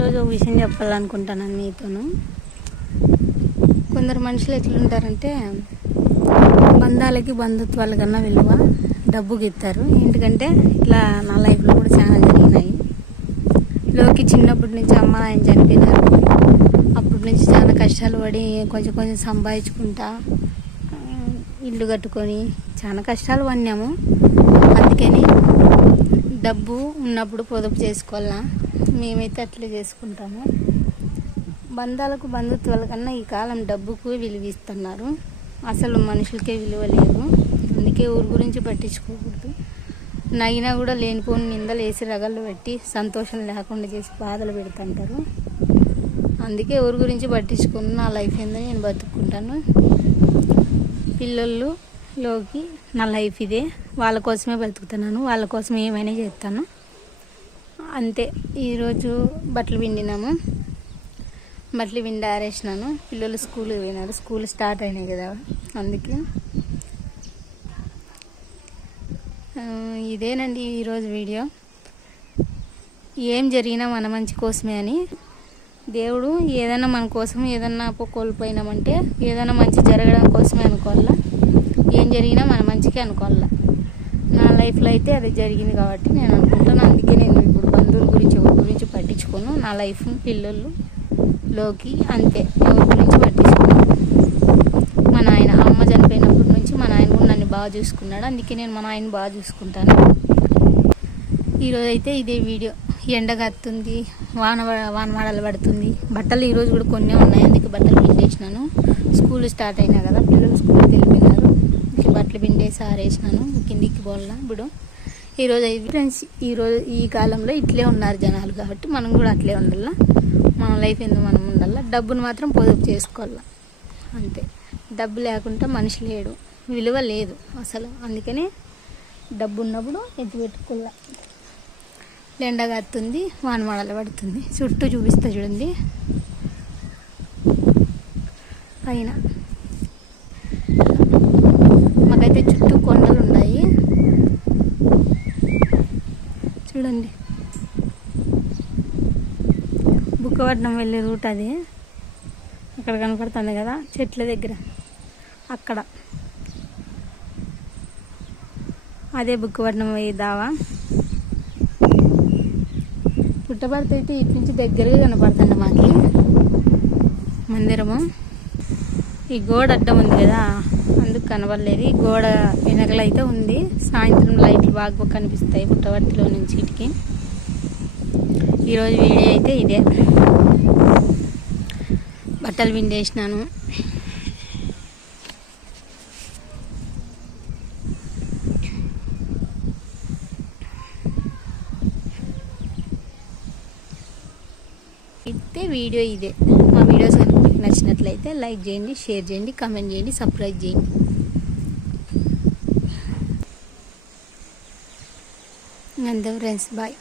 ఈరోజు ఒక విషయం చెప్పాలనుకుంటాను మీతోను. కొందరు మనుషులు ఎట్లుంటారంటే బంధాలకి బంధుత్వాల కన్నా విలువ డబ్బుకి ఇస్తారు. ఎందుకంటే ఇట్లా నా లైఫ్లో కూడా చాలా జరిగినాయి. లోకి చిన్నప్పటి నుంచి అమ్మ ఆయన చనిపోయినారు. అప్పటి నుంచి చాలా కష్టాలు పడి కొంచెం కొంచెం సంపాదించుకుంటా ఇల్లు కట్టుకొని చాలా కష్టాలు పడినాము. అందుకని డబ్బు ఉన్నప్పుడు పొదుపు చేసుకోవాలా, మేమైతే అట్లే చేసుకుంటాము. బంధాలకు బంధుత్వాల కన్నా ఈ కాలం డబ్బుకు విలువ ఇస్తున్నారు. అసలు మనుషులకే విలువ లేదు. అందుకే ఊరి గురించి పట్టించుకోకూడదు. నగినా కూడా లేనిపోని నిందలు వేసి రగళ్ళు పెట్టి సంతోషం లేకుండా చేసి బాధలు పెడుతుంటారు. అందుకే ఊరి గురించి పట్టించుకుని నా లైఫ్ ఏందో నేను బతుక్కుంటాను. పిల్లల్లోకి నా లైఫ్ ఇదే. వాళ్ళ కోసమే బతుకుతున్నాను, వాళ్ళ కోసం ఏమైనా చేస్తాను అంతే. ఈరోజు బట్టలు పిండినాము, బట్టలు పిండి ఆరేసినాను. పిల్లలు స్కూల్కి పోయినారు, స్కూల్ స్టార్ట్ అయినాయి కదా, అందుకే ఇదేనండి ఈరోజు వీడియో. ఏం జరిగినా మన మంచి కోసమే అని దేవుడు ఏదైనా మన కోసం ఏదన్నా కోల్పోయినామంటే ఏదైనా మంచి జరగడం కోసమే అనుకోవాలా. ఏం జరిగినా మన మంచికే అనుకోవాలా. నా లైఫ్లో అయితే అది జరిగింది కాబట్టి నేను అనుకుంటాను. అందుకే నేను ఇప్పుడు బంధువుల గురించి ఎవరి గురించి పట్టించుకోను. నా లైఫ్ పిల్లల్లోకి అంతే, ఎవరి గురించి పట్టించుకోను. మా నాయన అమ్మ చనిపోయినప్పటి నుంచి మా నాయన కూడా నన్ను బాగా చూసుకున్నాడు. అందుకే నేను మా నాయన బాగా చూసుకుంటాను. ఈరోజు అయితే ఇదే వీడియో. ఎండ కత్తుంది, వానవాడలు పడుతుంది. బట్టలు ఈరోజు కూడా కొన్ని ఉన్నాయి, అందుకే బట్టలు పిండేసినాను. స్కూల్ స్టార్ట్ అయినా కదా, పిల్లలు స్కూల్కి వెళ్ళిపోయినారు. బట్టలు పిండేసి ఆరేసినాను. కిందికి పోవాలా ఇప్పుడు. ఈరోజు ఫ్రెండ్స్, ఈరోజు ఈ కాలంలో ఇట్లే ఉన్నారు జనాలు, కాబట్టి మనం కూడా అట్లే ఉండాలా. మన లైఫ్ ఎందుకు మనం ఉండాలా. డబ్బును మాత్రం పొదుపు చేసుకోవాలా అంతే. డబ్బు లేకుంటే మనిషి లేడు, విలువ లేదు అసలు. అందుకనే డబ్బు ఉన్నప్పుడు ఎత్తి పెట్టుకోవాలా. ఎండ కత్తుంది, వానమాడలు పడుతుంది. చుట్టూ చూపిస్తా చూడండి. పైన మాకైతే చుట్టూ కొండలు ఉన్నాయి చూడండి. బుక్కపట్నం వెళ్ళే రూట్ అది. అక్కడ కనపడుతుంది కదా చెట్ల దగ్గర, అక్కడ అదే బుక్కపట్నం పోయే దావా. పుట్టపర్తి అయితే ఇటు నుంచి దగ్గరగా కనపడుతుంది మాకు మందిరము. ఈ గోడ అడ్డం ఉంది కదా, అందుకు కనబడలేదు. ఈ గోడ వెనకలు అయితే ఉంది. సాయంత్రం లైట్లు బాగా కనిపిస్తాయి పుట్టపర్తిలో నుంచి ఇటుకి. ఈరోజు వీడియో అయితే ఇదే. బట్టలు పిండేసినాను. అయితే వీడియో ఇదే. మా వీడియోస్ కనుక మీకు నచ్చినట్లయితే లైక్ చేయండి, షేర్ చేయండి, కామెంట్ చేయండి, సబ్స్క్రైబ్ చేయండి. అంతే ఫ్రెండ్స్, బాయ్.